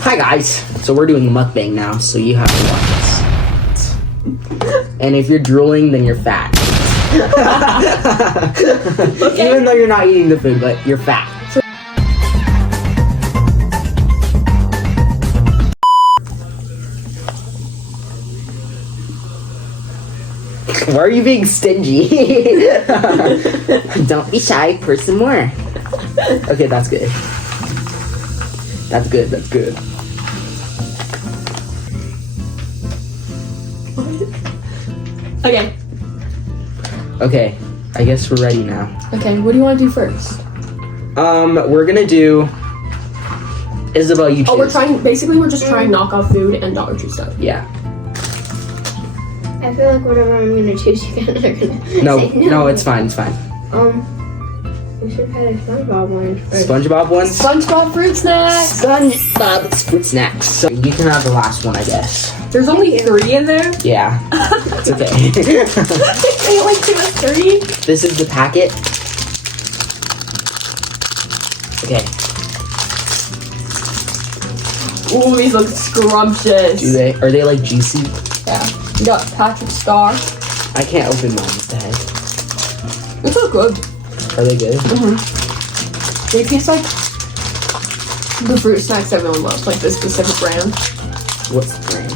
Hi guys. So we're doing mukbang now, so you have to watch this. And if you're drooling, then you're fat. Okay. Even though you're not eating the food, but you're fat. Why are you being stingy? Don't be shy, pour some more. Okay, that's good. That's good, that's good. Okay. Okay, I guess we're ready now. Okay, what do you want to do first? We're gonna do... Isabel, you choose. Oh, we're just trying knockoff food and Dollar Tree stuff. Yeah. I feel like whatever I'm gonna choose, you guys are gonna say no. No, it's fine, it's fine. We should have had a SpongeBob one first. SpongeBob one? SpongeBob fruit snacks! SpongeBob's fruit snacks. So you can have the last one, I guess. There's only 3 in there? Yeah. It's okay. You only give us 3? This is the packet. Okay. Ooh, these look scrumptious. Do they? Are they like juicy? Yeah. You got Patrick Star. I can't open mine. What the heck? They look good. Are they good? They taste like the fruit snacks everyone loves, like this specific brand. What's the brand?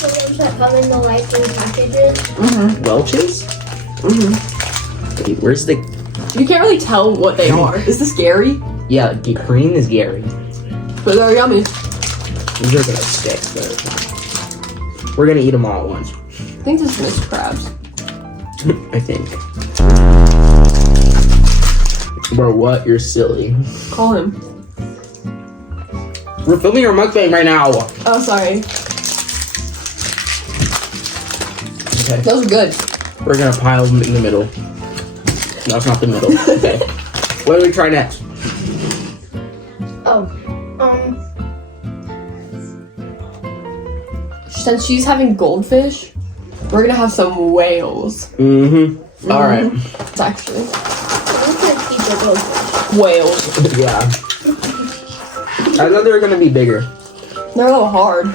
The ones that come in the light blue packages. Welch's? Okay, where's the... You can't really tell what they are. Is this Gary? Yeah, green is Gary. But they're yummy. These are gonna stick, but it's fine. We're gonna eat them all at once. I think this is Mr. Krabs. I think. Bro, what? You're silly. Call him. We're filming our mukbang right now. Oh, sorry. Okay. Those are good. We're gonna pile them in the middle. No, it's not the middle. Okay. What do we try next? Since she's having goldfish, we're gonna have some whales. All right. It's actually Goldfish. whales. Yeah. I thought they were gonna be bigger. They're a little hard.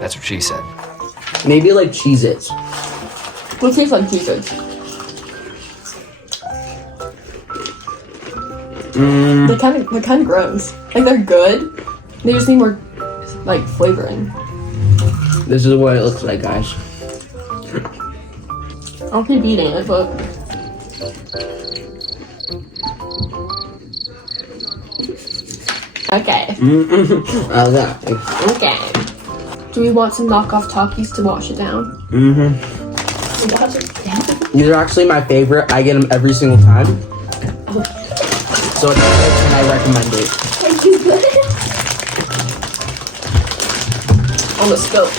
That's what she said. Maybe like Cheez-Its. They taste like Cheez-Its. They're kind of gross. Like they're good. They just need more like flavoring. This is what it looks like, guys. I'll keep eating it, but okay. Okay. Do we want some knockoff Takis to wash it down? Wash it down. These are actually my favorite. I get them every single time. So it's good and I recommend it. Are you good? On the scope.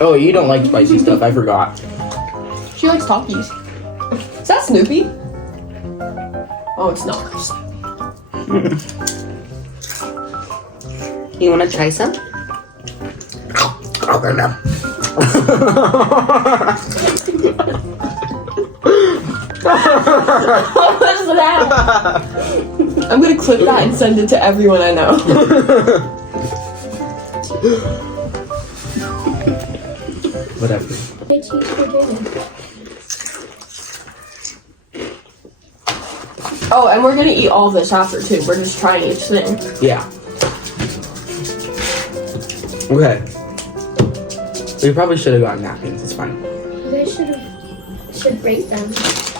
Oh, you don't like spicy stuff. I forgot. She likes Takis. Is that Snoopy? Oh, it's not. You want to try some? Oh, no. What was that? I'm gonna clip that and send it to everyone I know. Whatever. Oh, and we're gonna eat all this after too. We're just trying each thing. Yeah. Okay. We probably should have gotten napkins. It's fine. You guys should break them.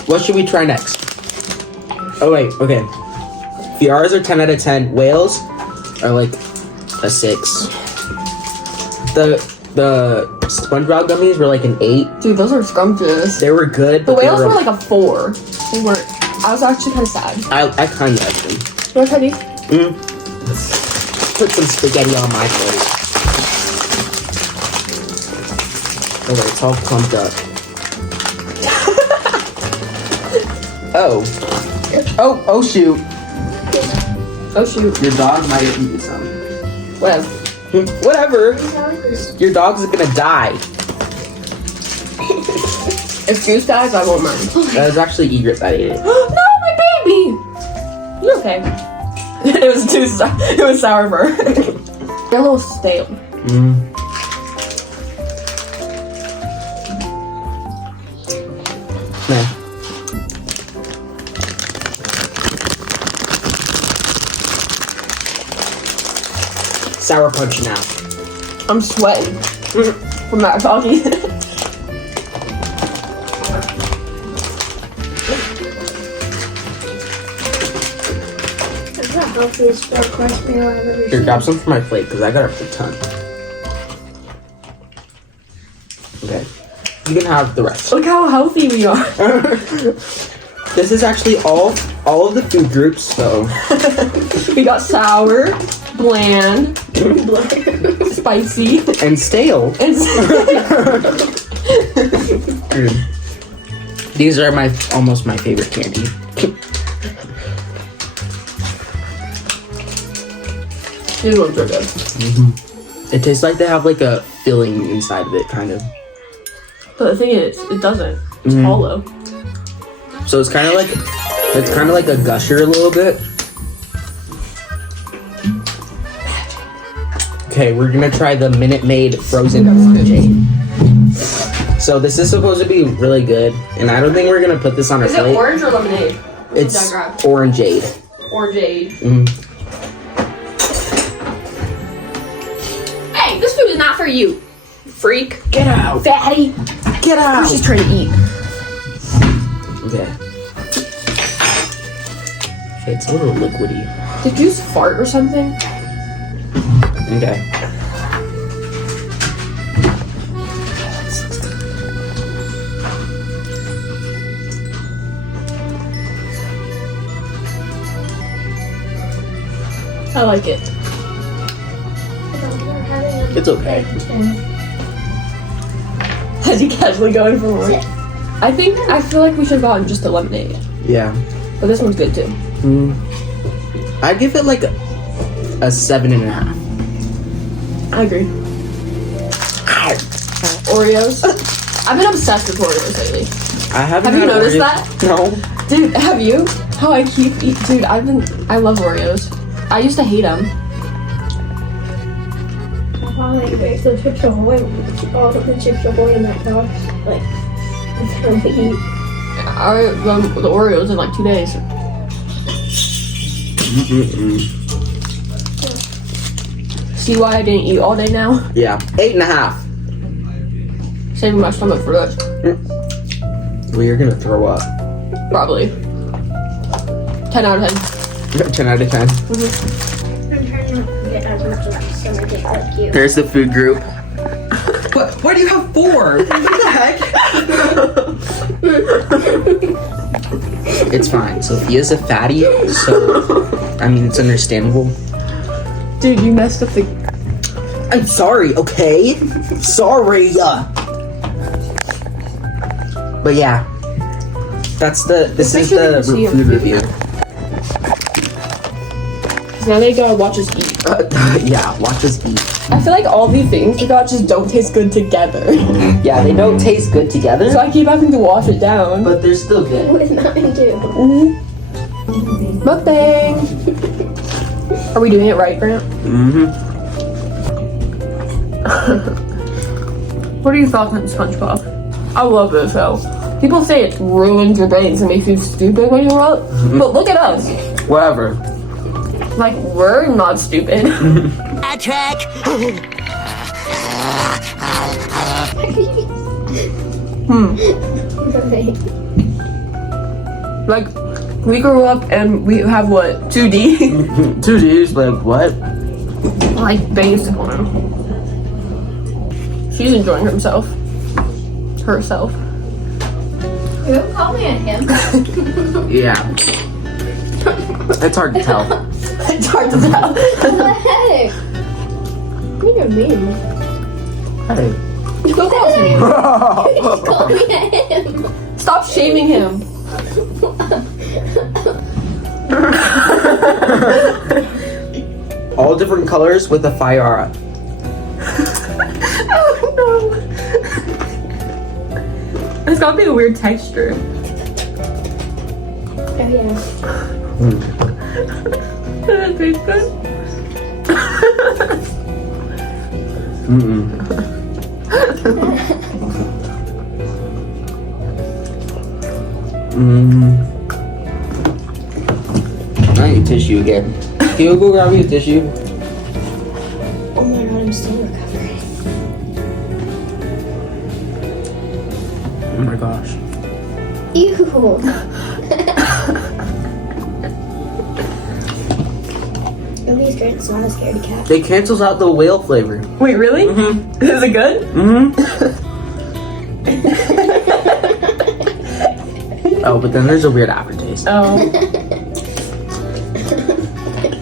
What should we try next? Oh wait, okay. Fiaras are 10 out of 10. Whales are like a 6. The SpongeBob gummies were like an 8. Dude, those are scrumptious. They were good. The but whales were like a 4. They weren't. I was actually kind of sad. I kind of liked them. You want to try these? Put some spaghetti on my plate. Okay, it's all clumped up. Oh shoot. Oh shoot. Your dog might have eaten some. Whatever. Your dog's gonna die. If Juice dies, I won't mind. That was actually Egret that ate it. No, my okay. It was too sour. It was sour burn. They're a little stale. Nah. Sour punch now. I'm sweating from that coffee. That's the healthiest dark crust meal I've ever Here, seen. grab some for my plate because I got a ton. Okay. You can have the rest. Look how healthy we are. This is actually all of the food groups, so We got sour, bland, spicy, and stale. and These are almost my favorite candy. these ones are good. It tastes like they have like a filling inside of it, kind of. But the thing is, it doesn't. It's hollow. So it's kind of like a gusher a little bit. Okay, we're gonna try the Minute Maid frozen orangeade. So this is supposed to be really good, and I don't think we're gonna put this on our Is it plate. orange or lemonade? What It's did I grab? orangeade. Orangeade. Mm. Hey, this food is not for you, freak. Get out! Fatty. Get out! She's trying to eat. Okay. Okay, it's a little liquidy. Did you just fart or something? Okay. I like it. It's okay. As you casually going for more. I feel like we should have gotten just a lemonade. Yeah. But this one's good too. I'd give it like a 7.5. I agree. Oreos. I've been obsessed with Oreos lately. I haven't. Have you had noticed Oreos. that? No. Dude, have you? How I keep eating. Dude, I love Oreos. I used to hate them. Like, there's the chips ahoy, all the chips ahoy in that box. Like, it's hard to eat. I ate the Oreos in like 2 days. See why I didn't eat all day now? Yeah. 8.5. Saving my stomach for this. Well, you're gonna throw up. Probably. 10 out of 10. 10 out of 10. I'm trying not to get as much of that stomach ache like you. There's the food group. What? Why do you have 4? What the heck? It's fine. Sophia's a fatty, so I mean it's understandable. Dude, you messed up the. I'm sorry. Okay. Sorry. But yeah, this is the see food a review. Now they gotta watch us eat. Yeah, watch us eat. I feel like all these things we got just don't taste good together. Yeah, they don't taste good together, So I keep having to wash it down. but they're still good. With mine too. Mukbang! Are we doing it right, Grant? What are your thoughts on SpongeBob? I love this show. People say it ruins your brains and makes you stupid when you grow up. But look at us. Whatever. Like, we're not stupid. Track. Like, we grew up and we have what? 2D? 2Ds, like what? Like, basically. She's enjoying herself. Herself. You don't call me a him. Yeah. It's hard to tell. It's hard to tell. What the heck? You're mean. Hey. Go close to me. Just call me a him. Stop shaming him. All different colors with a fire aura. Oh no. It's gotta be a weird texture. Oh yeah. That tastes good. Mm-mm. I need tissue again. Can you go grab me a tissue? Oh my god, I'm still recovering. Oh my gosh. Ew. At least it's not a scaredy cat. It cancels out the whale flavor. Wait, really? Mm-hmm. Is it good? Mm-hmm. Oh, but then there's a weird aftertaste. Oh. He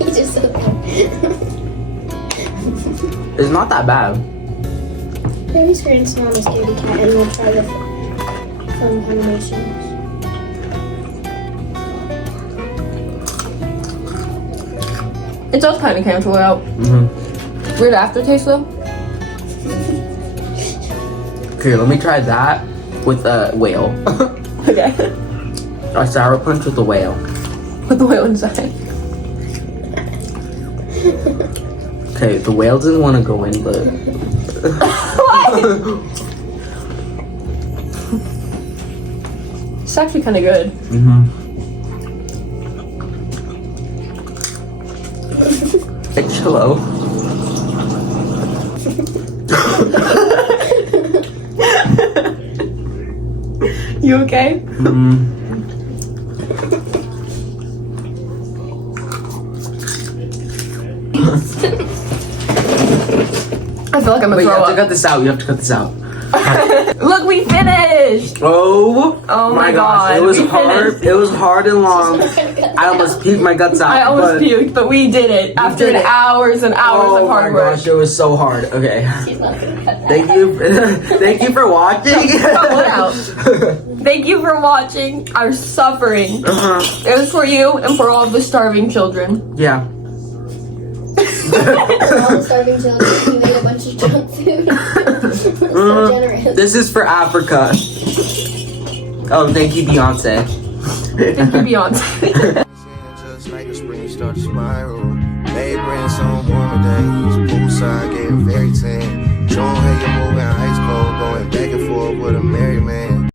just said that. It's not that bad. At least it's not a scaredy cat, and we'll try the fun combinations. It does kind of cancel out. Mm-hmm. Weird aftertaste though. Okay, let me try that with a whale. Okay. A sour punch with a whale. Put the whale inside. Okay, the whale doesn't want to go in, but What? It's actually kind of good. it's hello. You okay? I feel like I'm gonna Wait, you throw have to up. cut this out. You have to cut this out. Look, we finished! Oh my God, It was we hard. finished. It was hard and long. I almost puked my guts out. I almost but puked, but we did it after did it. hours and hours Oh of hard my work. gosh, it was so hard. Okay. She's not gonna cut that. Thank you. Thank you for watching. Cut one out. Thank you for watching our suffering. It was for you and for all of the starving children. Yeah. For all the starving children, we made a bunch of junk food. So generous. This is for Africa. Oh, thank you, Beyonce. Thank you, Beyonce. Just like a spring start to spiral. May bring some warmer days. Poolside getting very tan. Showing how you moving ice cold, going back and forth with a merry man.